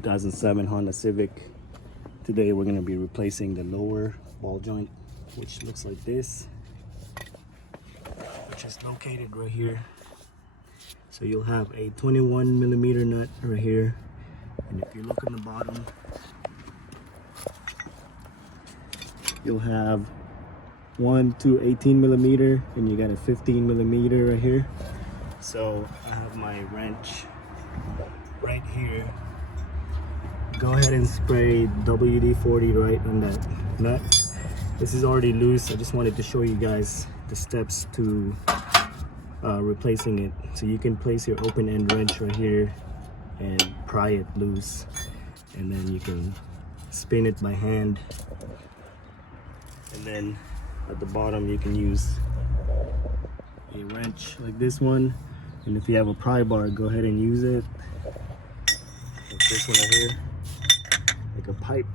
2007 Honda Civic. Today we're going to be replacing the lower ball joint, which looks like this, which is located right here. So you'll have a 21 millimeter nut right here, and if you look on the bottom, you'll have 1 to 18 millimeter, and you got a 15 millimeter right here. So I have my wrench right here. Go ahead and spray WD-40 right on that nut. This is already loose. I just wanted to show you guys the steps to replacing it. So you can place your open end wrench right here and pry it loose, and then you can spin it by hand, and then at the bottom you can use a wrench like this one, and if you have a pry bar, go ahead and use it like this one right here, like a pipe.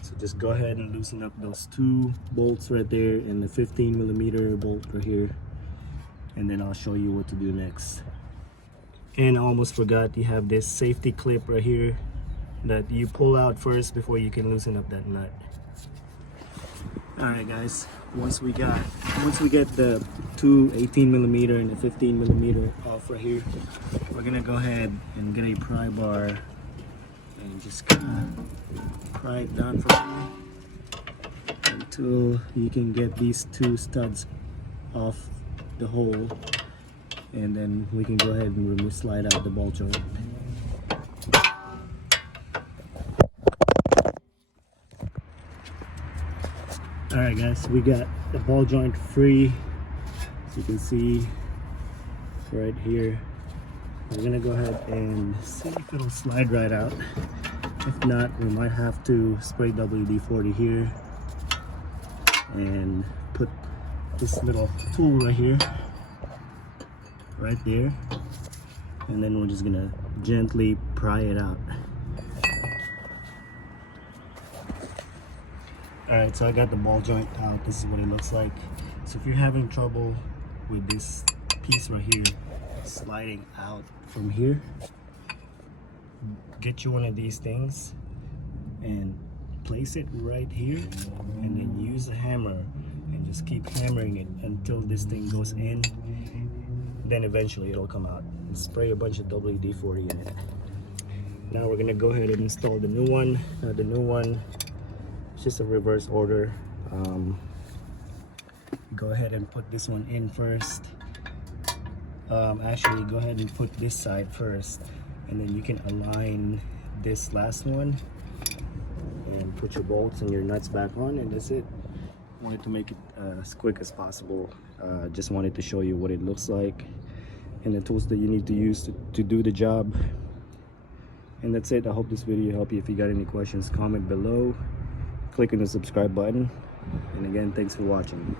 So just go ahead and loosen up those two bolts right there and the 15 millimeter bolt right here, and then I'll show you what to do next. And I almost forgot, you have this safety clip right here that you pull out first before you can loosen up that nut. Alright guys, once we get the two 18 millimeter and the 15 millimeter off right here, we're gonna go ahead and get a pry bar and just pry it down from here until you can get these two studs off the hole, and then we can go ahead and slide out the ball joint. Alright guys, we got the ball joint free, as you can see right here. We're gonna go ahead and see if it'll slide right out. If not, we might have to spray WD-40 here and put this little tool right here, right there, and then we're just gonna gently pry it out. Alright, so I got the ball joint out. This is what it looks like. So if you're having trouble with this piece right here sliding out from here, get you one of these things and place it right here, and then use a hammer and just keep hammering it until this thing goes in. Then eventually it'll come out. And spray a bunch of WD-40 in it. Now we're gonna go ahead and install the new one. The new one, it's just a reverse order. Go ahead and put this one in first. Actually, go ahead and put this side first, and then you can align this last one and put your bolts and your nuts back on, and that's it. Wanted to make it as quick as possible. Just wanted to show you what it looks like and the tools that you need to use to do the job. And that's it. I hope this video helped you. If you got any questions, comment below. Click on the subscribe button, and again, thanks for watching.